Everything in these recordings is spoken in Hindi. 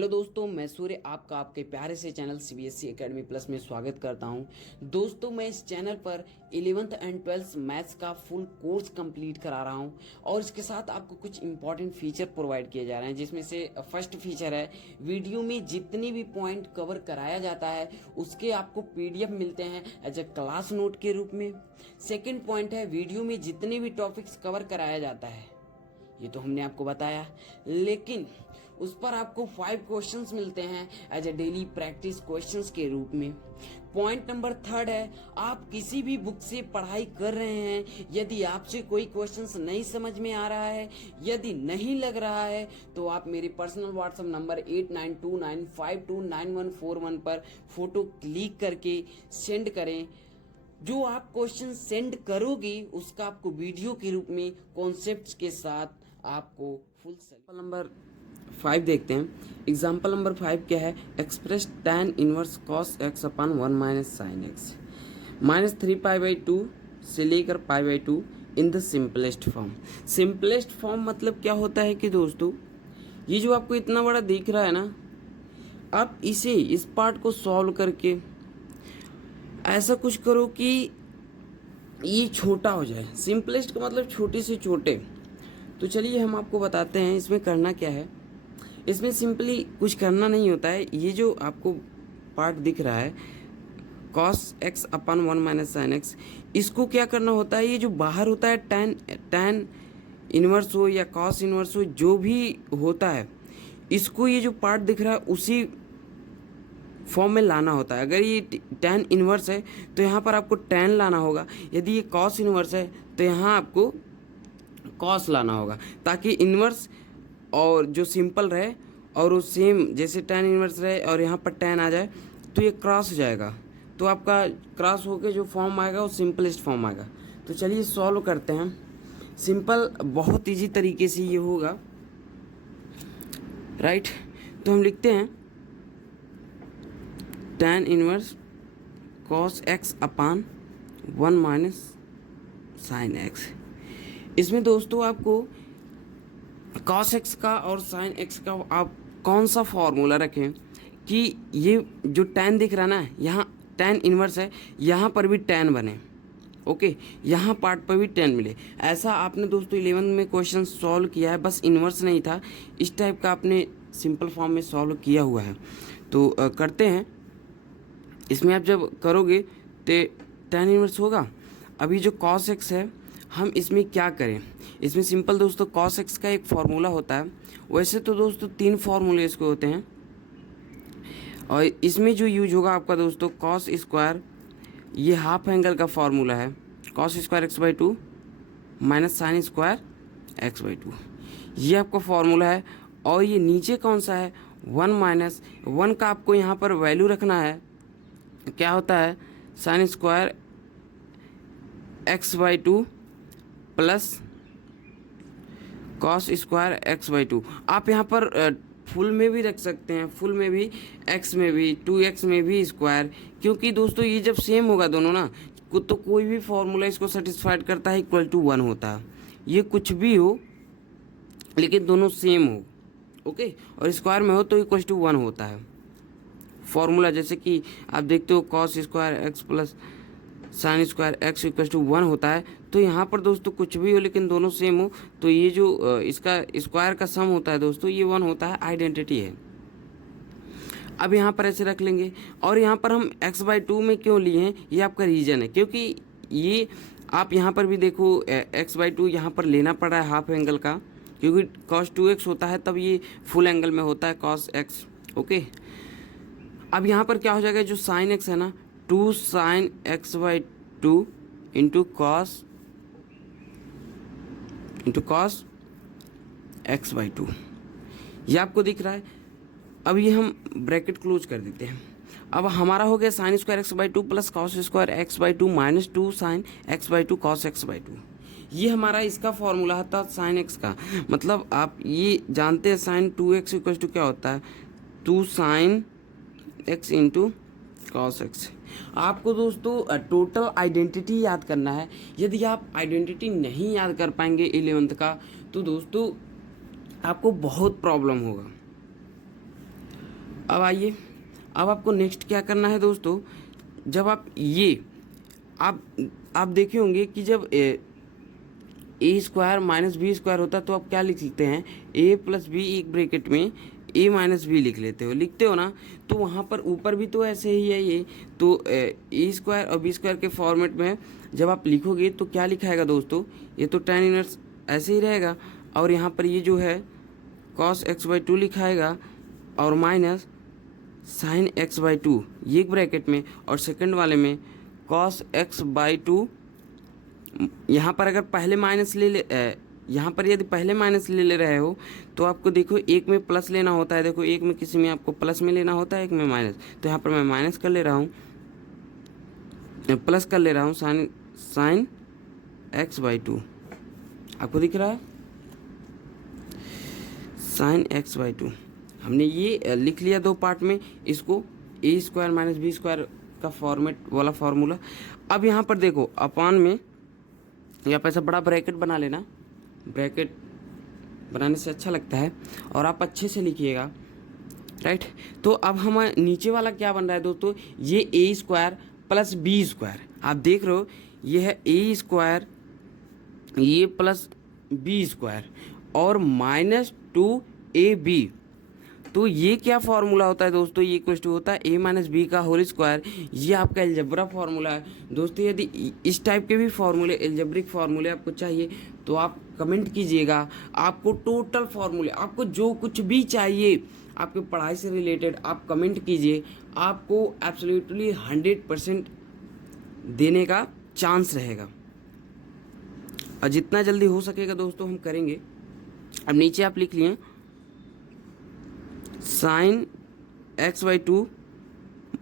हेलो दोस्तों, मैं सूर्य आपका आपके प्यारे से चैनल सीबीएसई एकेडमी प्लस में स्वागत करता हूं। दोस्तों, मैं इस चैनल पर 11th एंड 12th मैथ्स का फुल कोर्स कंप्लीट करा रहा हूं और इसके साथ आपको कुछ इंपॉर्टेंट फीचर प्रोवाइड किए जा रहे हैं, जिसमें से फर्स्ट फीचर है वीडियो में जितने भी पॉइंट कवर कराया जाता है उसके आपको पीडीएफ मिलते हैं एज ए क्लास नोट के रूप में। सेकेंड पॉइंट है वीडियो में जितने भी टॉपिक्स कवर कराया जाता है, ये तो हमने आपको बताया, लेकिन उस पर आपको 5 क्वेश्चंस मिलते हैं as a daily practice questions के रूप में। पॉइंट नंबर 3 है, आप किसी भी बुक से पढ़ाई कर रहे हैं, यदि आपसे कोई क्वेश्चंस नहीं समझ में आ रहा है, यदि नहीं लग रहा है, तो आप मेरे पर्सनल व्हाट्सएप नंबर 8929529141 पर फोटो क्लिक करके सेंड करें। जो आप क्वेश्चन सेंड करोगे उसका आपको वीडियो के रूप में कॉन्सेप्ट्स के साथ आपको फुल नंबर 5 देखते हैं। एग्जाम्पल नंबर 5 क्या है? Express tan inverse cos x upon 1 minus sine X minus 3π/2 से लेकर π/2 in the simplest form. Simplest form मतलब क्या होता है कि दोस्तों, ये जो आपको इतना बड़ा दिख रहा है ना, आप इसे इस पार्ट को सॉल्व करके ऐसा कुछ करो कि ये छोटा हो जाए। सिंपलेस्ट का मतलब छोटे से छोटे। तो चलिए हम आपको बताते हैं इसमें करना क्या है। इसमें सिंपली कुछ करना नहीं होता है। ये जो आपको पार्ट दिख रहा है cos x upon 1 minus sine x, इसको क्या करना होता है, ये जो बाहर होता है tan इनवर्स हो या cos इनवर्स हो, जो भी होता है, इसको ये जो पार्ट दिख रहा है उसी फॉर्म में लाना होता है। अगर ये tan इनवर्स है तो यहाँ पर आपको tan लाना होगा, यदि ये cos इनवर्स है तो यहाँ आपको cos लाना होगा, ताकि इनवर्स और जो सिंपल रहे और वो सेम जैसे tan इनवर्स रहे और यहाँ पर tan आ जाए तो ये क्रॉस हो जाएगा। तो आपका क्रॉस होके जो फॉर्म आएगा वो सिंपलेस्ट फॉर्म आएगा। तो चलिए सॉल्व करते हैं। सिंपल बहुत इजी तरीके से ये होगा, राइट। तो हम लिखते हैं tan इनवर्स cos x अपान 1 माइनस साइन एक्स। इसमें दोस्तों आपको cos x का और sin x का आप कौन सा फॉर्मूला रखें कि ये जो tan दिख रहा ना, यहाँ tan इनवर्स है, यहाँ पर भी tan बने, ओके, यहाँ पार्ट पर भी tan मिले। ऐसा आपने दोस्तों 11 में क्वेश्चन सॉल्व किया है, बस इनवर्स नहीं था, इस टाइप का आपने सिंपल फॉर्म में सॉल्व किया हुआ है। तो करते हैं। इसमें आप जब करोगे तो tan इनवर्स होगा। अभी जो cos x है, हम इसमें क्या करें? इसमें सिंपल दोस्तों cos x का एक फार्मूला होता है। वैसे तो दोस्तों 3 फार्मूले इसके होते हैं, और इसमें जो यूज होगा आपका दोस्तों cos स्क्वायर, ये हाफ एंगल का फार्मूला है, cos square x/2 minus sign square x/2, ये आपका फार्मूला है। और ये नीचे कौन सा है? 1 माइनस 1 का आपको यहाँ पर वैल्यू रखना है, क्या होता है, sign square x/2 plus cos square x/2। आप यहाँ पर फुल में भी रख सकते हैं, फुल में भी, x में भी, 2x में भी स्क्वायर, क्योंकि दोस्तों ये जब सेम होगा दोनों ना, तो कोई भी फॉर्मूला इसको सेटिस्फाइड करता है, इक्वल टू 1 होता है। ये कुछ भी हो लेकिन दोनों सेम हो, ओके, और स्क्वायर में हो तो इक्वल टू 1 होता है फॉर्मूला। जैसे कि आप देखते हो cos square x plus sine square x equal to 1 होता है। तो यहाँ पर दोस्तों कुछ भी हो लेकिन दोनों सेम हो, तो ये जो इसका स्क्वायर का सम होता है दोस्तों, ये 1 होता है, आइडेंटिटी है। अब यहाँ पर ऐसे रख लेंगे। और यहाँ पर हम x/2 में क्यों लिए हैं, ये आपका रीजन है, क्योंकि ये आप यहाँ पर भी देखो x/2 यहाँ पर लेना पड़ रहा है हाफ एंगल का, क्योंकि cos 2x होता है तब ये फुल एंगल में होता है cos x, ओके। अब यहाँ पर क्या हो जाएगा, जो साइन x है ना, 2 sine x/2 into cos x/2, ये आपको दिख रहा है। अब ये हम ब्रैकेट क्लोज कर देते हैं। अब हमारा हो गया sine square x/2 plus cos square x/2 minus 2 sine x/2 cos x/2। ये हमारा इसका फॉर्मूला था साइन x का। मतलब आप ये जानते हैं साइन 2x इक्वल टू क्या होता है, 2 sine x into cos x। आपको दोस्तों टोटल आइडेंटिटी याद करना है। यदि आप आइडेंटिटी नहीं याद कर पाएंगे 11th का, तो दोस्तों आपको बहुत प्रॉब्लम होगा। अब आइए, अब आपको नेक्स्ट क्या करना है दोस्तों, जब आप देखे होंगे कि जब ए स्क्वायर माइनस बी स्क्वायर होता है तो आप क्या लिखते हैं, ए प्लस बी एक ब्रैकेट में ए माइनस बी लिखते हो ना। तो वहाँ पर ऊपर भी तो ऐसे ही है ये, तो ए स्क्वायर और बी स्क्वायर के फॉर्मेट में जब आप लिखोगे तो क्या लिखाएगा दोस्तों, ये तो tan इनवर्स ऐसे ही रहेगा, और यहाँ पर ये जो है cos x/2 लिखाएगा और माइनस sin x/2 ये एक ब्रैकेट में, और सेकंड वाले में cos x/2। यहाँ पर अगर पहले माइनस यहाँ पर यदि पहले माइनस ले रहे हो तो आपको देखो एक में प्लस लेना होता है, देखो एक में किसी में आपको प्लस में लेना होता है, एक में माइनस। तो यहाँ पर मैं माइनस कर ले रहा हूँ, प्लस कर ले रहा हूँ साइन x/2, आपको दिख रहा है साइन x/2। हमने ये लिख लिया दो पार्ट में, इसको ए स्क्वायर माइनस बी स्क्वायर का फॉर्मेट वाला फार्मूला। अब यहाँ पर देखो अपान में यहाँ पर ऐसा बड़ा ब्रैकेट बना लेना, ब्रैकेट बनाने से अच्छा लगता है और आप अच्छे से लिखिएगा, राइट। तो अब हमारे नीचे वाला क्या बन रहा है दोस्तों, ये ए स्क्वायर प्लस बी स्क्वायर, आप देख रहे हो ये है ए स्क्वायर ये प्लस बी स्क्वायर और -2ab। तो ये क्या फार्मूला होता है दोस्तों, ये इक्वल टू होता है a माइनस बी का होल स्क्वायर। ये आपका एल्जेब्रा फार्मूला है दोस्तों। यदि इस टाइप के भी फार्मूले, एल्जेब्रिक फार्मूले आपको चाहिए तो आप कमेंट कीजिएगा। आपको टोटल फार्मूले, आपको जो कुछ भी चाहिए आपके पढ़ाई से रिलेटेड, आप कमेंट कीजिए, आपको एब्सोल्युटली 100% देने का चांस रहेगा और जितना जल्दी हो सकेगा दोस्तों हम करेंगे। अब नीचे आप लिख लिए साइन x/2,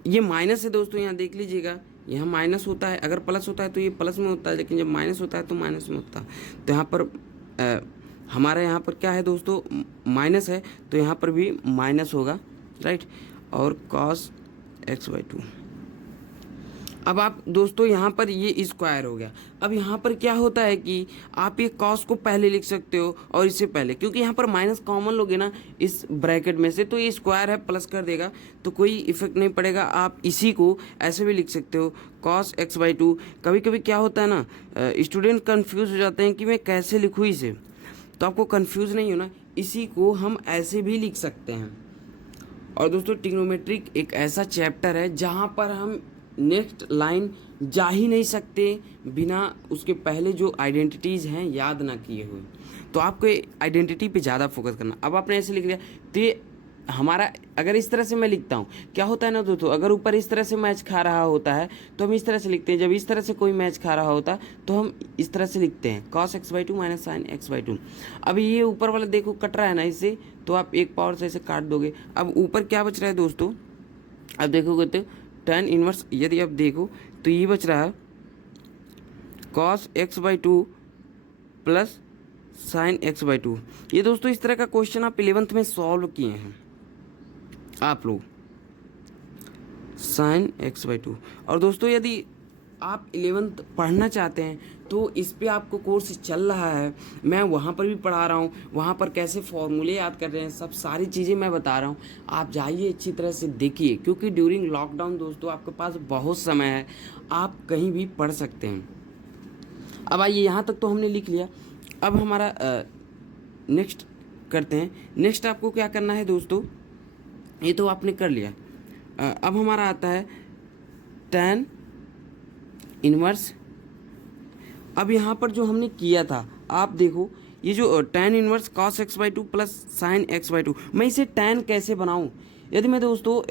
ये माइनस है दोस्तों, यहाँ देख लीजिएगा, यहाँ माइनस होता है, अगर प्लस होता है तो ये प्लस में होता है, लेकिन जब माइनस होता है तो माइनस में होता है। तो यहाँ पर हमारे यहाँ पर क्या है दोस्तों, माइनस है तो यहाँ पर भी माइनस होगा, राइट। और cos x/2। अब आप दोस्तों यहाँ पर ये स्क्वायर हो गया। अब यहाँ पर क्या होता है कि आप ये cos को पहले लिख सकते हो और इससे पहले, क्योंकि यहाँ पर माइनस कॉमन लोगे ना इस ब्रैकेट में से, तो ये स्क्वायर है प्लस कर देगा तो कोई इफेक्ट नहीं पड़ेगा। आप इसी को ऐसे भी लिख सकते हो cos x/2। कभी कभी क्या होता है ना, स्टूडेंट कन्फ्यूज़ हो जाते हैं कि मैं कैसे लिखूँ इसे, तो आपको कन्फ्यूज़ नहीं होना, इसी को हम ऐसे भी लिख सकते हैं। और दोस्तों ट्रिग्नोमेट्रिक एक ऐसा चैप्टर है जहाँ पर हम नेक्स्ट लाइन जा ही नहीं सकते बिना उसके पहले जो आइडेंटिटीज़ हैं याद ना किए हुए। तो आपको आइडेंटिटी पे ज़्यादा फोकस करना। अब आपने ऐसे लिख लिया तो हमारा, अगर इस तरह से मैं लिखता हूँ, क्या होता है ना दोस्तों, अगर ऊपर इस तरह से मैच खा रहा होता है तो हम इस तरह से लिखते हैं, जब इस तरह से कोई मैच खा रहा होता है तो हम इस तरह से लिखते हैं cos x/2 minus sign x/2। अब ये ऊपर वाला देखो कट रहा है ना इससे, तो आप एक पावर से ऐसे काट दोगे। अब ऊपर क्या बच रहा है दोस्तों, अब देखोगे तो tan इनवर्स, यदि आप देखो तो ये बच रहा है cos x/2 plus sign x/2। ये दोस्तों इस तरह का क्वेश्चन आप 11th में सॉल्व किए हैं आप लोग, साइन x/2। और दोस्तों यदि आप 11th पढ़ना चाहते हैं तो इस पे आपको कोर्स चल रहा है, मैं वहाँ पर भी पढ़ा रहा हूँ, वहाँ पर कैसे फॉर्मूले याद कर रहे हैं, सब सारी चीज़ें मैं बता रहा हूँ। आप जाइए अच्छी तरह से देखिए, क्योंकि ड्यूरिंग लॉकडाउन दोस्तों आपके पास बहुत समय है, आप कहीं भी पढ़ सकते हैं। अब आइए, यहाँ तक तो हमने लिख लिया। अब हमारा नेक्स्ट करते हैं। नेक्स्ट आपको क्या करना है दोस्तों, ये तो आपने कर लिया। अब हमारा आता है tan इनवर्स। अब यहाँ पर जो हमने किया था आप देखो, ये जो tan inverse cos x/2 plus sign x/2, मैं इसे tan कैसे बनाऊँ। यदि मैं दोस्तों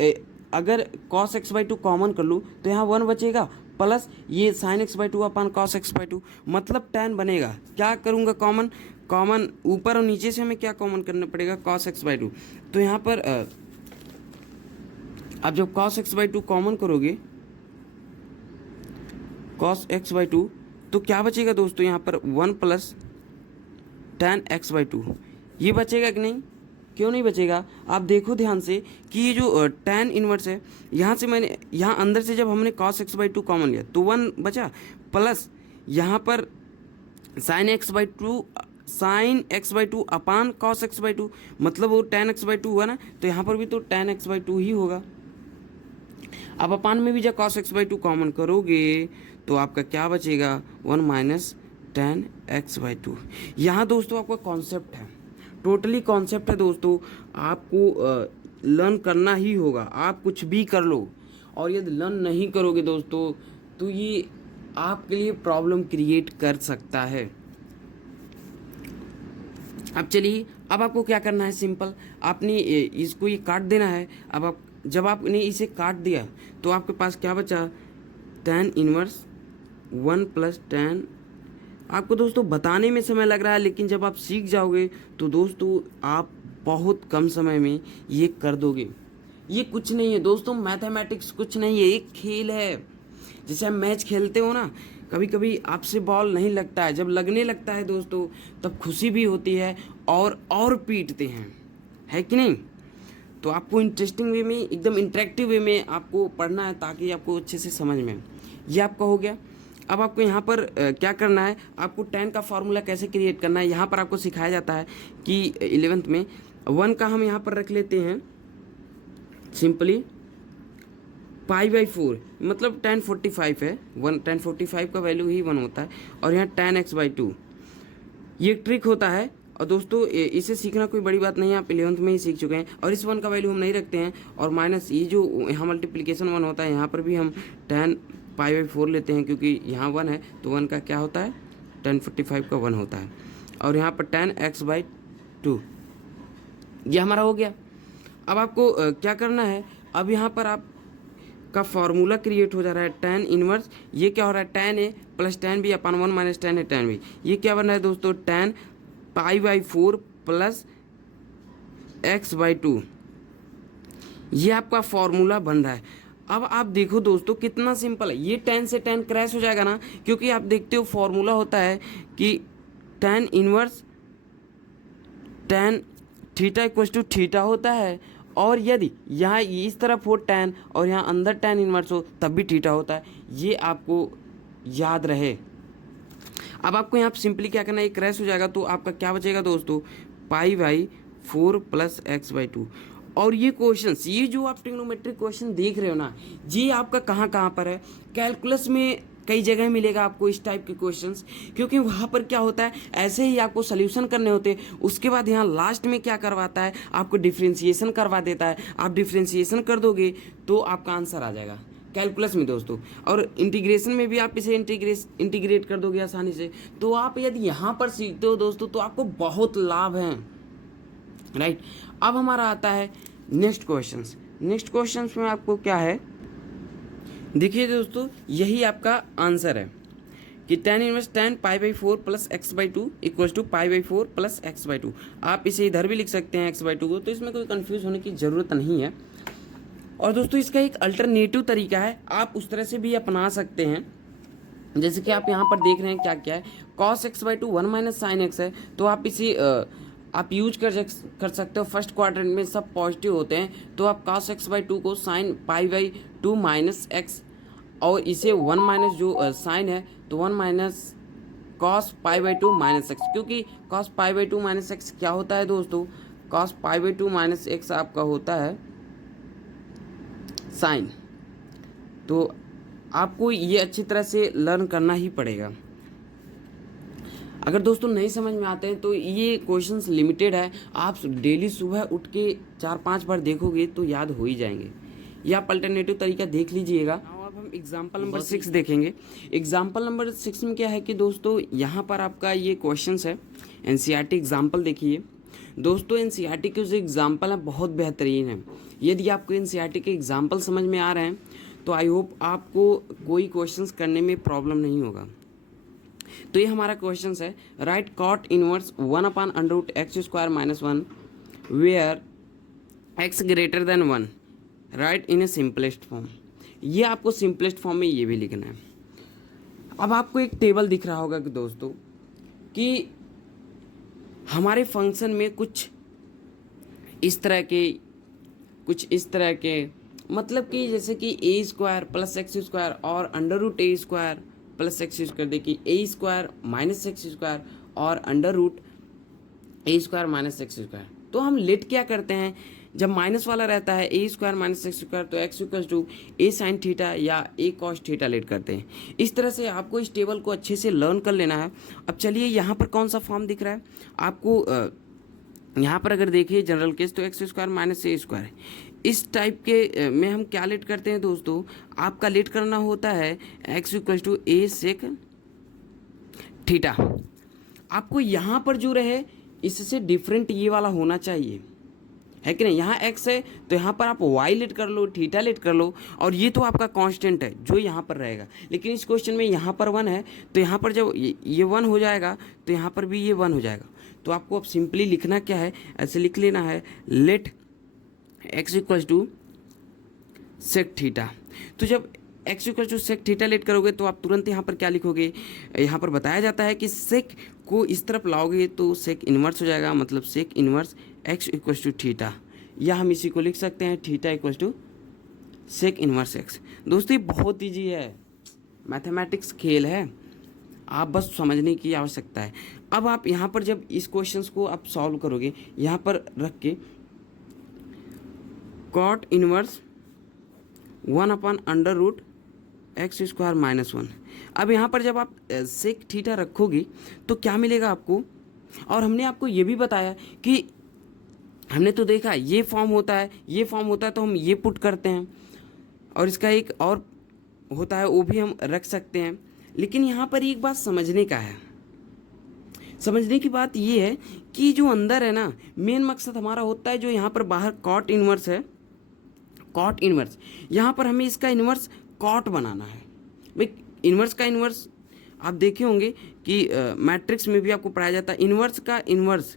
अगर cos x/2 कॉमन कर लूँ तो यहाँ 1 बचेगा प्लस ये साइन x/2 अपन cos x/2, मतलब tan बनेगा। क्या करूँगा, कॉमन ऊपर और नीचे से हमें क्या कॉमन करना पड़ेगा, cos x/2। तो यहाँ पर आप जब cos x/2 कॉमन करोगे, cos x/2, तो क्या बचेगा दोस्तों, यहाँ पर 1 प्लस tan x/2, ये बचेगा कि नहीं, क्यों नहीं बचेगा। आप देखो ध्यान से कि ये जो tan इनवर्स है, यहाँ से मैंने, यहाँ अंदर से जब हमने cos x/2 कॉमन लिया तो 1 बचा, प्लस यहाँ पर sin x/2 sine x by two upon cos X by to, मतलब वो टेन एक्स बाई टू हुआ ना, तो यहाँ पर भी तो टेन एक्स बाई टू ही होगा। अब अपान में भी जब cos X by two common करोगे तो आपका क्या बचेगा, one minus ten x by to. यहाँ दोस्तों आपका कॉन्सेप्ट है, टोटली कॉन्सेप्ट है दोस्तों, आपको लर्न करना ही होगा। आप कुछ भी कर लो और यदि लर्न नहीं करोगे दोस्तों तो ये आपके लिए प्रॉब्लम क्रिएट कर सकता है। अब चलिए, अब आपको क्या करना है, सिंपल आपने इसको ये काट देना है। अब आप जब आपने इसे काट दिया तो आपके पास क्या बचा, tan inverse one plus ten. आपको दोस्तों बताने में समय लग रहा है, लेकिन जब आप सीख जाओगे तो दोस्तों आप बहुत कम समय में ये कर दोगे। ये कुछ नहीं है दोस्तों, मैथमेटिक्स कुछ नहीं है, एक खेल है। जैसे हम मैच खेलते हो ना, कभी कभी आपसे बॉल नहीं लगता है, जब लगने लगता है दोस्तों तब खुशी भी होती है और पीटते हैं, है कि नहीं। तो आपको इंटरेस्टिंग वे में, एकदम इंटरेक्टिव वे में आपको पढ़ना है ताकि आपको अच्छे से समझ में। ये आपका हो गया। अब आपको यहाँ पर क्या करना है, आपको टेन का फार्मूला कैसे क्रिएट करना है, यहाँ पर आपको सिखाया जाता है कि 11th में वन का हम यहाँ पर रख लेते हैं सिंपली पाई बाई फोर, मतलब 1045 है, 1045 का वैल्यू ही 1 होता है, और यहाँ 10x बाई टू। ये ट्रिक होता है और दोस्तों इसे सीखना कोई बड़ी बात नहीं है, आप 11th में ही सीख चुके हैं। और इस 1 का वैल्यू हम नहीं रखते हैं, और माइनस ये जो यहाँ मल्टीप्लिकेशन 1 होता है, यहाँ पर भी हम 10 पाई बाई फोर लेते हैं, क्योंकि यहाँ 1 है तो 1 का क्या होता है, 1045 का 1 होता है, और यहाँ पर 10x बाई टू। ये हमारा हो गया। अब आपको क्या करना है, अब यहाँ पर आप का फॉर्मूला क्रिएट हो जा रहा है, टेन इनवर्स, ये क्या हो रहा है, टेन ए प्लस टेन बी अपन वन माइनस टेन है टेन बी। ये क्या बन रहा है दोस्तों, ten pi by four plus x by to. ये आपका फॉर्मूला बन रहा है। अब आप देखो दोस्तों कितना सिंपल है, ये 10 से 10 क्रैश हो जाएगा ना, क्योंकि आप देखते हो फॉर्मूला होता है कि tan inverse tan theta equals to theta होता है, और यदि यहाँ इस तरफ हो टेन और यहाँ अंदर टेन इनवर्स हो तब भी थीटा होता है। ये आपको याद रहे। अब आपको यहाँ सिंपली क्या करना है, क्रैश हो जाएगा तो आपका क्या बचेगा दोस्तों, पाई by four plus x by to. और ये क्वेश्चंस, ये जो आप ट्रिग्नोमेट्रिक क्वेश्चन देख रहे हो ना, ये आपका कहाँ कहाँ पर है, कैलकुलस में कई जगह मिलेगा आपको इस टाइप के क्वेश्चंस, क्योंकि वहाँ पर क्या होता है, ऐसे ही आपको सोल्यूशन करने होते हैं। उसके बाद यहाँ लास्ट में क्या करवाता है, आपको डिफ्रेंशिएशन करवा देता है। आप डिफ्रेंशिएशन कर दोगे तो आपका आंसर आ जाएगा कैलकुलस में दोस्तों, और इंटीग्रेशन में भी आप इसे इंटीग्रेट कर दोगे आसानी से। तो आप यदि यहाँ पर सीखते हो दोस्तों तो आपको बहुत लाभ हैं, राइट। अब हमारा आता है नेक्स्ट क्वेश्चंस। नेक्स्ट क्वेश्चंस में आपको क्या है, देखिए दोस्तों, यही आपका आंसर है कि tan inverse tan pi by four plus x by two equals to pi by four plus x by two. आप इसे इधर भी लिख सकते हैं एक्स बाई टू को, तो इसमें कोई कंफ्यूज होने की ज़रूरत नहीं है। और दोस्तों इसका एक अल्टरनेटिव तरीका है, आप उस तरह से भी अपना सकते हैं। जैसे कि आप यहाँ पर देख रहे हैं क्या क्या है, cos X by to one minus sine x है, तो आप इसे आप यूज कर सकते हो। फर्स्ट क्वाड्रेंट में सब पॉजिटिव होते हैं, तो आप कॉस एक्स बाई टू को sine pi by two minus X, और इसे वन माइनस जो साइन है तो one minus cos pi by two minus X, क्योंकि cos pi by two minus X क्या होता है दोस्तों, cos pi by two minus X आपका होता है साइन। तो आपको ये अच्छी तरह से लर्न करना ही पड़ेगा। अगर दोस्तों नहीं समझ में आते हैं तो ये क्वेश्चंस लिमिटेड है, आप डेली सुबह उठ के 4-5 बार देखोगे तो याद हो ही जाएंगे। ये आप अल्टरनेटिव तरीका देख लीजिएगा। अब हम एग्जाम्पल नंबर 6 देखेंगे। एग्जाम्पल नंबर 6 में क्या है कि दोस्तों यहाँ पर आपका ये क्वेश्चंस है, एनसीईआरटी एग्जाम्पल देखिए दोस्तों। एनसीईआरटी के जो एग्जाम्पल है बहुत बेहतरीन है। यदि आपको एनसीईआरटी के एग्जाम्पल समझ में आ रहे हैं तो आई होप आपको कोई क्वेश्चंस करने में प्रॉब्लम नहीं होगा। तो ये हमारा क्वेश्चन है, right cot inverse one upon under root x square minus one where x greater than one, right in a simplest form. ये आपको सिंपलेस्ट फॉर्म में ये भी लिखना है। अब आपको एक टेबल दिख रहा होगा कि दोस्तों कि हमारे फंक्शन में कुछ इस तरह के मतलब कि जैसे कि ए स्क्वायर प्लस एक्स स्क्वायर और अंडर रूट ए स्क्वायर प्लस एक्स स्क्वायर, देखिए ए स्क्वायर माइनस एक्स स्क्वायर और अंडर रूट ए स्क्वायर माइनस एक्स स्क्वायर। तो हम लेट क्या करते हैं, जब माइनस वाला रहता है a square minus x square, तो x equal to a sine theta या ए कॉस थीटा लेट करते हैं। इस तरह से आपको इस टेबल को अच्छे से लर्न कर लेना है। अब चलिए यहाँ पर कौन सा फॉर्म दिख रहा है आपको, यहाँ पर अगर देखिए जनरल केस तो एक्स स्क्वायर माइनस ए स्क्वायर। इस टाइप के में हम क्या लेट करते हैं दोस्तों, आपका लेट करना होता है x equal to a sec theta. आपको यहाँ पर जो रहे इससे डिफरेंट ये वाला होना चाहिए, है कि नहीं। यहाँ एक्स है तो यहाँ पर आप वाई लेट कर लो, थीटा लेट कर लो, और ये तो आपका कांस्टेंट है जो यहाँ पर रहेगा। लेकिन इस क्वेश्चन में यहाँ पर वन है तो यहाँ पर जब ये वन हो जाएगा तो यहाँ पर भी ये वन हो जाएगा। तो आपको अब सिंपली लिखना क्या है, ऐसे लिख लेना है let x equal to sec theta. तो जब x equal to sec theta let करोगे तो आप तुरंत यहाँ पर क्या लिखोगे, यहाँ पर बताया जाता है कि सेक को इस तरफ लाओगे तो सेक इन्वर्स हो जाएगा, मतलब sec inverse x equal to theta, या हम इसी को लिख सकते हैं theta equal to sec inverse x. दोस्तों ये बहुत ईजी है, मैथमेटिक्स खेल है, आप बस समझने की आवश्यकता है। अब आप यहाँ पर जब इस क्वेश्चंस को आप सॉल्व करोगे, यहाँ पर रख के कॉट इनवर्स 1/√x² -1। अब यहाँ पर जब आप सेक थीटा रखोगे तो क्या मिलेगा आपको, और हमने आपको ये भी बताया कि हमने तो देखा ये फॉर्म होता है, ये फॉर्म होता है तो हम ये पुट करते हैं, और इसका एक और होता है वो भी हम रख सकते हैं। लेकिन यहाँ पर एक बात समझने का है, समझने की बात ये है कि जो अंदर है ना, मेन मकसद हमारा होता है जो यहाँ पर बाहर कॉट इनवर्स है, कॉट इनवर्स, यहाँ पर हमें इसका इनवर्स कॉट बनाना है। भाई इनवर्स का इनवर्स आप देखे होंगे कि मैट्रिक्स में भी आपको पढ़ाया जाता है, इनवर्स का इनवर्स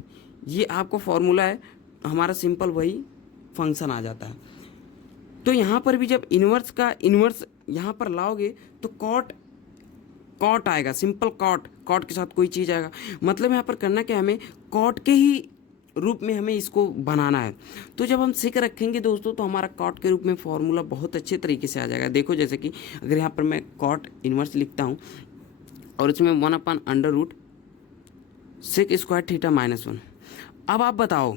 ये आपको फॉर्मूला है हमारा, सिंपल वही फंक्शन आ जाता है। तो यहाँ पर भी जब इनवर्स का इनवर्स यहाँ पर लाओगे तो कॉट कॉट आएगा, सिंपल कॉट, कॉट के साथ कोई चीज़ आएगा, मतलब यहाँ पर करना क्या, हमें कॉट के ही रूप में हमें इसको बनाना है। तो जब हम सेक रखेंगे दोस्तों तो हमारा कॉट के रूप में फॉर्मूला बहुत अच्छे तरीके से आ जाएगा। देखो जैसे कि अगर यहाँ पर मैं कॉट इनवर्स लिखता हूँ और इसमें 1/√sec² थीटा -1। अब आप बताओ,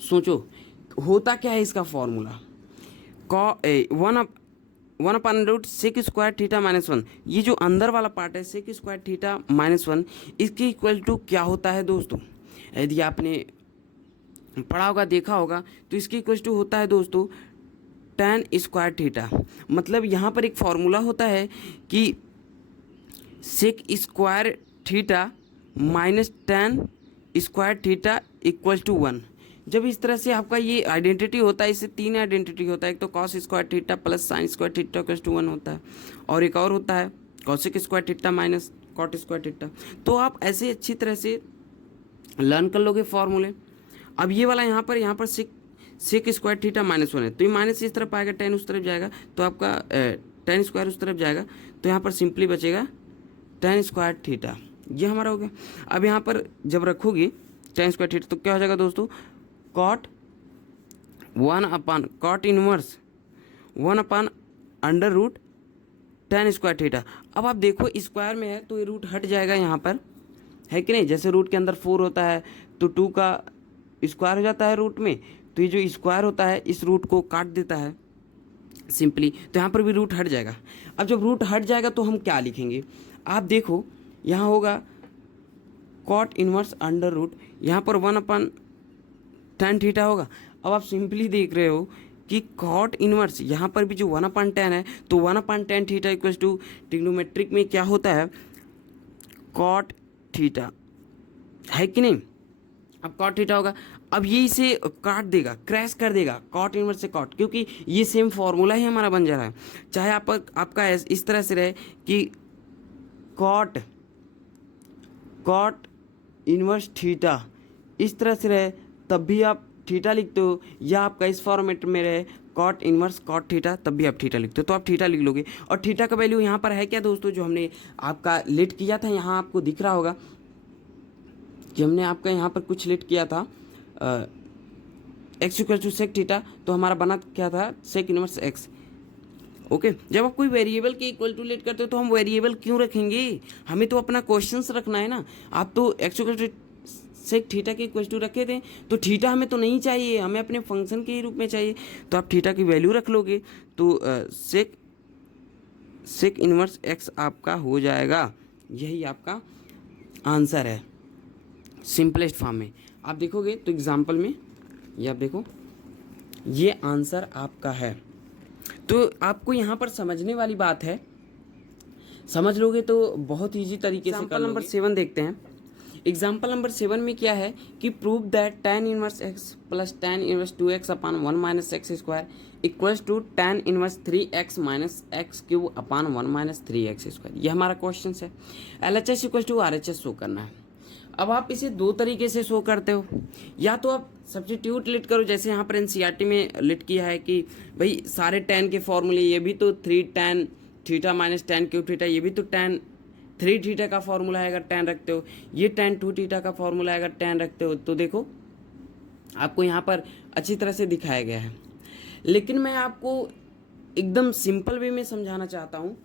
सोचो होता क्या है इसका फॉर्मूला, 1/√sec² थीटा -1, ये जो अंदर वाला पार्ट है sec² थीटा -1, इसके इक्वल टू क्या होता है दोस्तों, यदि आपने पढ़ा होगा देखा होगा तो इसकी इक्वल टू होता है दोस्तों tan² थीटा। मतलब यहाँ पर एक फॉर्मूला होता है कि sec² theta -tan² theta equal to 1। जब इस तरह से आपका ये आइडेंटिटी होता है, इससे तीन आइडेंटिटी होता है, एक तो cos² theta plus sin² theta equal to 1 होता है, और एक और होता है cosec² theta minus cot² theta. तो आप ऐसे अच्छी तरह से लर्न कर लोगे फॉर्मूले। अब ये वाला यहाँ पर sec² थीटा -1 है, तो ये माइनस इस तरफ आएगा, tan उस तरफ जाएगा, तो आपका tan² उस तरफ जाएगा, तो यहाँ पर सिंपली बचेगा tan² थीटा, ये हमारा हो गया। अब यहाँ पर जब रखोगे tan² थीटा तो क्या हो जाएगा दोस्तों, cot इनवर्स 1/√tan² थीटा। अब आप देखो स्क्वायर में है तो ये रूट हट जाएगा यहाँ पर, है कि नहीं। जैसे रूट के अंदर 4 होता है तो 2 का स्क्वायर हो जाता है रूट में, तो ये जो स्क्वायर होता है इस रूट को काट देता है सिंपली, तो यहाँ पर भी रूट हट जाएगा। अब जब रूट हट जाएगा तो हम क्या लिखेंगे, आप देखो यहाँ होगा cot इनवर्स √, यहाँ पर 1/tan थीटा होगा। अब आप सिंपली देख रहे हो कि cot इनवर्स यहाँ पर भी जो 1/tan है, तो 1/tan theta equal to trigonometric में क्या होता है cot थीटा, है कि नहीं। अब cot थीटा होगा, अब ये इसे काट देगा, क्रैश कर देगा cot इनवर्स से cot, क्योंकि ये सेम फॉर्मूला ही हमारा बन जा रहा है। चाहे आपका इस तरह से रहे कि cot इनवर्स थीटा इस तरह से रहे तब भी आप थीटा लिखते हो, या आपका इस फॉर्मेट में रहे cot इनवर्स cot थीटा तब भी आप थीटा लिखते हो, तो आप थीटा लिख लोगे। और थीटा का वैल्यू यहाँ पर है क्या दोस्तों, जो हमने आपका लेट किया था, यहाँ आपको दिख रहा होगा कि हमने आपका यहाँ पर कुछ लेट किया था x equal to sec theta, तो हमारा बना क्या था सेक इनवर्स x। ओके, जब आप कोई वेरिएबल के इक्वल टू लेट करते हो तो हम वेरिएबल क्यों रखेंगे, हमें तो अपना क्वेश्चंस रखना है ना। आप तो x equal to sec theta के इक्वल टू रखे थे, तो थीटा हमें तो नहीं चाहिए, हमें अपने फंक्शन के ही रूप में चाहिए, तो आप थीटा की वैल्यू रख लोगे, तो सेक इनवर्स एक्स आपका हो जाएगा। यही आपका आंसर है सिंपलेस्ट फॉर्म में। आप देखोगे तो एग्जाम्पल में ये आप देखो, ये आंसर आपका है। तो आपको यहाँ पर समझने वाली बात है, समझ लोगे तो बहुत ईजी तरीके से कर लोगे। नंबर 7 देखते हैं। एग्जाम्पल नंबर 7 में क्या है कि prove that tan inverse x plus tan inverse 2x upon 1 minus x square equals to tan inverse 3x minus x cube upon 1 minus 3x square. ये हमारा क्वेश्चन है। LHS equal to RHS show करना है। अब आप इसे दो तरीके से शो करते हो, या तो आप सब्स्टिट्यूट लिट करो, जैसे यहाँ पर NCERT में लिट किया है कि भाई सारे tan के फॉर्मूले, ये भी तो 3 tan theta minus tan cube theta, ये भी तो tan 3 थीटा का फॉर्मूला है अगर tan रखते हो, ये tan 2 थीटा का फॉर्मूला है अगर tan रखते हो। तो देखो आपको यहाँ पर अच्छी तरह से दिखाया गया है, लेकिन मैं आपको एकदम सिंपल वे में समझाना चाहता हूँ,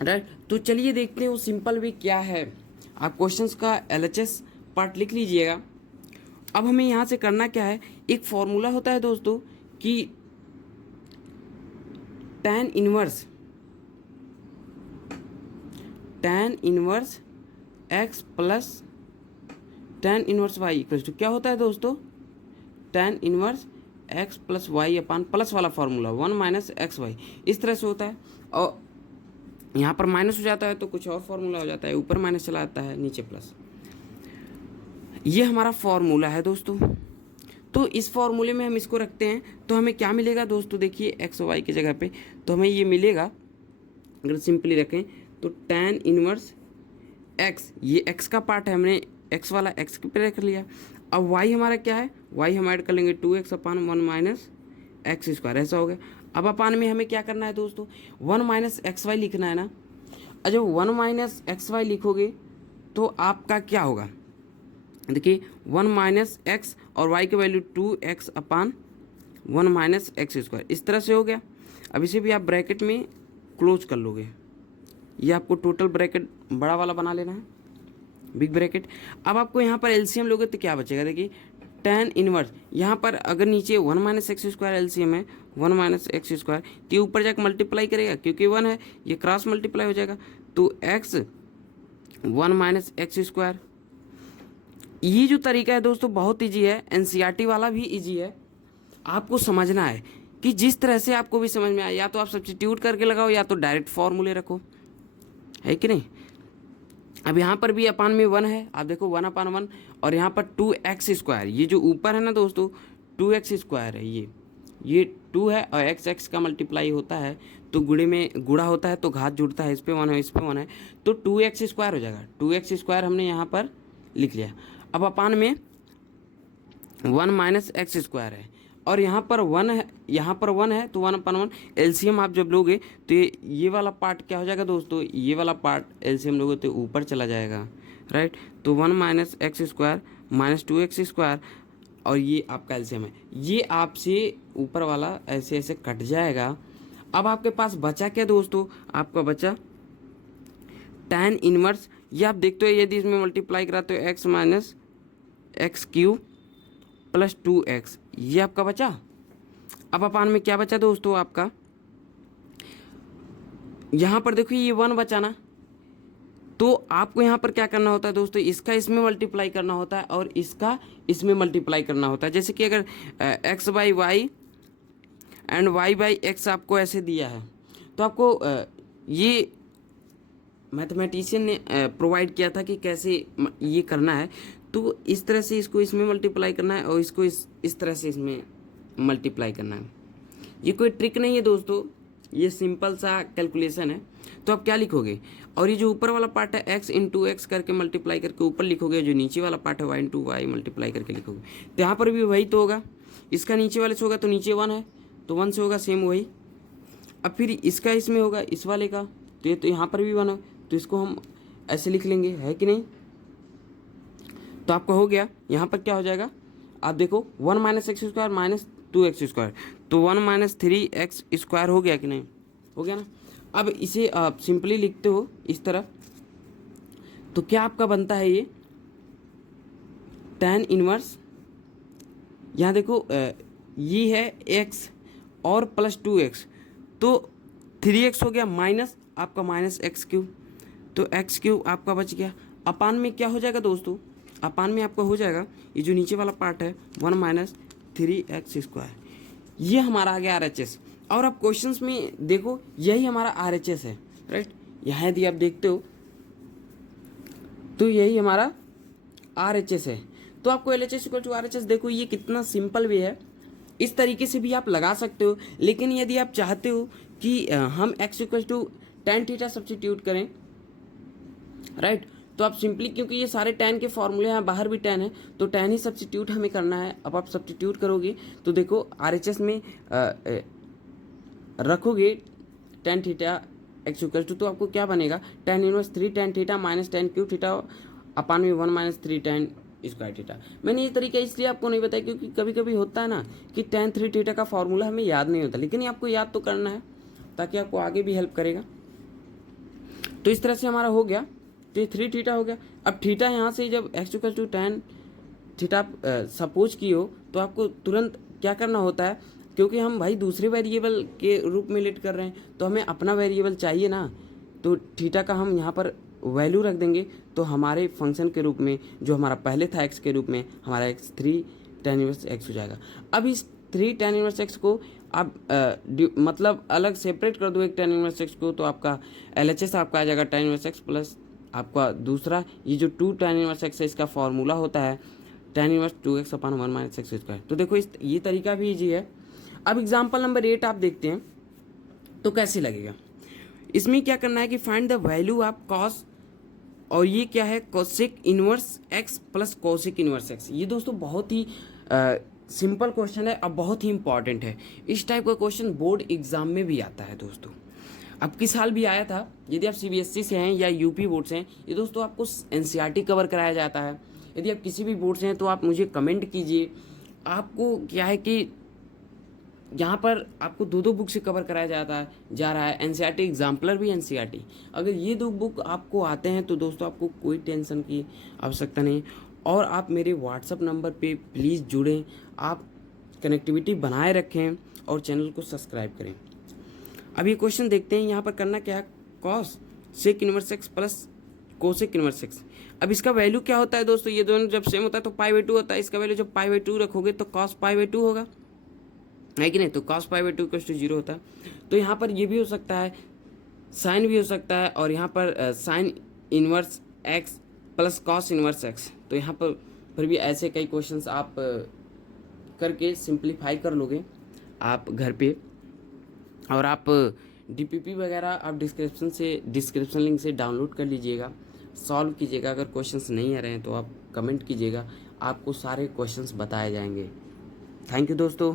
राइट। तो चलिए देखते हैं वो सिंपल वे क्या है। आप क्वेश्चंस का LHS पार्ट लिख लीजिएगा। अब हमें यहाँ से करना क्या है, एक फॉर्मूला होता है दोस्तों कि tan inverse x plus tan inverse y equal to क्या होता है दोस्तों, tan inverse x plus Y upon plus वाला फॉर्मूला 1 माइनस एक्स वाई, इस तरह से होता है। और यहाँ पर माइनस हो जाता है तो कुछ और फॉर्मूला हो जाता है, ऊपर माइनस चला आता है नीचे प्लस। ये हमारा फॉर्मूला है दोस्तों। तो इस फॉर्मूले में हम इसको रखते हैं तो हमें क्या मिलेगा दोस्तों, देखिए एक्स वाई की जगह पे तो हमें ये मिलेगा, अगर सिंपली रखें तो tan इनवर्स x, ये x का पार्ट है, हमने x वाला x के पे रख लिया। अब y हमारा क्या है, y हम ऐड कर लेंगे 2x upon 1 minus x square, ऐसा हो गया। अब अपान में हमें क्या करना है दोस्तों, 1 माइनस एक्स वाई लिखना है ना। और जब 1 माइनस एक्स वाई लिखोगे तो आपका क्या होगा, देखिए 1 माइनस एक्स और y की value 2x upon 1 minus x square, इस तरह से हो गया। अब इसे भी आप ब्रैकेट में क्लोज कर लोगे, ये आपको टोटल ब्रैकेट बड़ा वाला बना लेना है, बिग ब्रैकेट। अब आपको यहाँ पर एलसीएम लोगे तो क्या बचेगा, देखिए tan इनवर्स, यहाँ पर अगर नीचे 1 माइनस एक्स स्क्वायर एलसीएम है 1 माइनस एक्स स्क्वायर, तो ये ऊपर जाकर मल्टीप्लाई करेगा क्योंकि 1 है, ये क्रॉस मल्टीप्लाई हो जाएगा, तो x 1 माइनस एक्स स्क्वायर। ये जो तरीका है दोस्तों बहुत ईजी है, NCERT वाला भी ईजी है। आपको समझना है कि जिस तरह से आपको भी समझ में आए, या तो आप सब्स्टिट्यूट करके लगाओ या तो डायरेक्ट फॉर्मूले रखो, है कि नहीं। अब यहाँ पर भी अपान में 1 है, आप देखो 1 अपान 1, और यहाँ पर 2x स्क्वायर, ये जो ऊपर है ना दोस्तों 2x स्क्वायर है, ये 2 है और x का मल्टीप्लाई होता है तो गुणे में गुणा होता है तो घात जुड़ता है, इस पे 1 है इस पे 1 है, तो 2x स्क्वायर हो जाएगा। 2x स्क्वायर हमने यहाँ पर लिख लिया। अब अपान में 1 माइनस एक्स स्क्वायर है और यहाँ पर 1 है, यहाँ पर 1 है तो 1 अपान 1, एलसीएम आप जब लोगे तो ये वाला पार्ट क्या हो जाएगा दोस्तों, ये वाला पार्ट एलसीएम लोगे तो ऊपर चला जाएगा, राइट। तो 1 minus x square minus 2x square, और ये आपका एलसीएम है, ये आपसे ऊपर वाला ऐसे ऐसे कट जाएगा। अब आपके पास बचा क्या दोस्तों, आपका बचा tan इनवर्स, ये आप देखते हो यदि इसमें मल्टीप्लाई कराते हो x minus x cube plus 2x, ये आपका बचा। अब अपान में क्या बचा दोस्तों आपका, यहाँ पर देखो ये 1 बचा ना, तो आपको यहाँ पर क्या करना होता है दोस्तों, इसका इसमें मल्टीप्लाई करना होता है और इसका इसमें मल्टीप्लाई करना होता है। जैसे कि अगर x by y and y by x आपको ऐसे दिया है तो आपको ये मैथमेटिशियन ने प्रोवाइड किया था कि कैसे ये करना है, तो इस तरह से इसको इसमें मल्टीप्लाई करना है और इसको इस तरह से इसमें मल्टीप्लाई करना है। ये कोई ट्रिक नहीं है दोस्तों, ये सिंपल सा कैलकुलेशन है। तो आप क्या लिखोगे, और ये जो ऊपर वाला पार्ट है x इंटू एक्स करके मल्टीप्लाई करके ऊपर लिखोगे, जो नीचे वाला पार्ट है y इंटू वाई मल्टीप्लाई करके लिखोगे। तो यहाँ पर भी वही तो होगा, इसका नीचे वाले से होगा तो नीचे 1 है तो 1 से होगा सेम वही। अब फिर इसका इसमें होगा इस वाले का, तो ये तो यहाँ पर भी 1 है तो इसको हम ऐसे लिख लेंगे, है कि नहीं। तो आपका हो गया, यहाँ पर क्या हो जाएगा आप देखो 1 minus x square minus 2x square, तो 1 माइनस 3x स्क्वायर हो गया कि नहीं, हो गया ना। अब इसे आप सिंपली लिखते हो इस तरह, तो क्या आपका बनता है ये tan इनवर्स, यहाँ देखो ये है x और प्लस 2x, तो 3x हो गया माइनस आपका माइनस एक्स क्यूब, तो एक्स क्यूब आपका बच गया। अपान में क्या हो जाएगा दोस्तों, अपान में आपका हो जाएगा ये जो नीचे वाला पार्ट है 1 माइनस 3x², ये हमारा आ गया RHS। और अब क्वेश्चंस में देखो यही हमारा RHS है, राइट। यहाँ यदि आप देखते हो तो यही हमारा RHS है। तो आपको LHS इक्वल टू RHS, देखो ये कितना सिंपल वे है, इस तरीके से भी आप लगा सकते हो। लेकिन यदि आप चाहते हो कि हम x equal to tan theta substitute करें, राइट, तो आप सिंपली, क्योंकि ये सारे tan के फॉर्मूले हैं, बाहर भी tan है, तो tan ही सब्स्टिट्यूट हमें करना है। अब आप सब्स्टिट्यूट करोगे तो देखो RHS में रखोगे tan theta x equal to, तो आपको क्या बनेगा, tan inverse 3 tan theta minus tan cube theta upon में 1 माइनस 3 tan स्क्वायर थीटा। मैंने ये तरीका इसलिए आपको नहीं बताया क्योंकि कभी कभी होता है ना कि tan 3 थीटा का फॉर्मूला हमें याद नहीं होता, लेकिन ये आपको याद तो करना है ताकि आपको आगे भी हेल्प करेगा। तो इस तरह से हमारा हो गया, तो ये 3 थीटा हो गया। अब थीटा यहाँ से जब x equal to tan theta suppose की हो तो आपको तुरंत क्या करना होता है, क्योंकि हम भाई दूसरे वेरिएबल के रूप में लेट कर रहे हैं तो हमें अपना वेरिएबल चाहिए ना, तो थीटा का हम यहाँ पर वैल्यू रख देंगे, तो हमारे फंक्शन के रूप में जो हमारा पहले था x के रूप में हमारा x 3 tan इनवर्स x हो जाएगा। अब इस 3 tan इनवर्स x को आप मतलब अलग सेपरेट कर दो एक tan इनवर्स x को, तो आपका LHS आपका आ जाएगा tan इनवर्स x प्लस आपका दूसरा ये जो 2 tan इनवर्स x है, इसका फॉर्मूला होता है tan inverse 2x upon 1 minus x square. तो देखो ये तरीका भी ईजी है। अब एग्जाम्पल नंबर 8 आप देखते हैं तो कैसे लगेगा। इसमें क्या करना है कि find the value of cos, और ये क्या है, cosec inverse x plus cosec inverse x। ये दोस्तों बहुत ही सिंपल क्वेश्चन है और बहुत ही इंपॉर्टेंट है। इस टाइप का क्वेश्चन बोर्ड एग्जाम में भी आता है दोस्तों, अब किस साल भी आया था। यदि आप CBSE से हैं या यूपी बोर्ड से हैं, ये दोस्तों आपको NCERT कवर कराया जाता है। यदि आप किसी भी बोर्ड से हैं तो आप मुझे कमेंट कीजिए। आपको क्या है कि यहाँ पर आपको 2 बुक से कवर कराया जा रहा है, NCERT एग्जाम्पलर भी NCERT। अगर ये 2 बुक आपको आते हैं तो दोस्तों आपको कोई टेंशन की आवश्यकता नहीं। और आप मेरे व्हाट्सअप नंबर पे प्लीज़ जुड़ें, आप कनेक्टिविटी बनाए रखें और चैनल को सब्सक्राइब करें। अब ये क्वेश्चन देखते हैं, यहाँ पर करना क्या है, cosec inverse x plus cosec inverse x. अब इसका वैल्यू क्या होता है दोस्तों, ये दोनों जब सेम होता है तो π/2 होता है, इसका वैल्यू जब π/2 रखोगे तो cos π/2 होगा, है कि नहीं, तो cos π/2 = 0 होता है। तो यहाँ पर ये भी हो सकता है, साइन भी हो सकता है, और यहाँ पर sine inverse x plus cos inverse x। तो यहाँ पर फिर भी ऐसे कई क्वेश्चंस आप करके सिंप्लीफाई कर लोगे आप घर पे, और आप DPP वगैरह आप डिस्क्रिप्शन लिंक से डाउनलोड कर लीजिएगा, सॉल्व कीजिएगा। अगर क्वेश्चंस नहीं आ रहे हैं तो आप कमेंट कीजिएगा, आपको सारे क्वेश्चंस बताए जाएंगे। थैंक यू दोस्तों।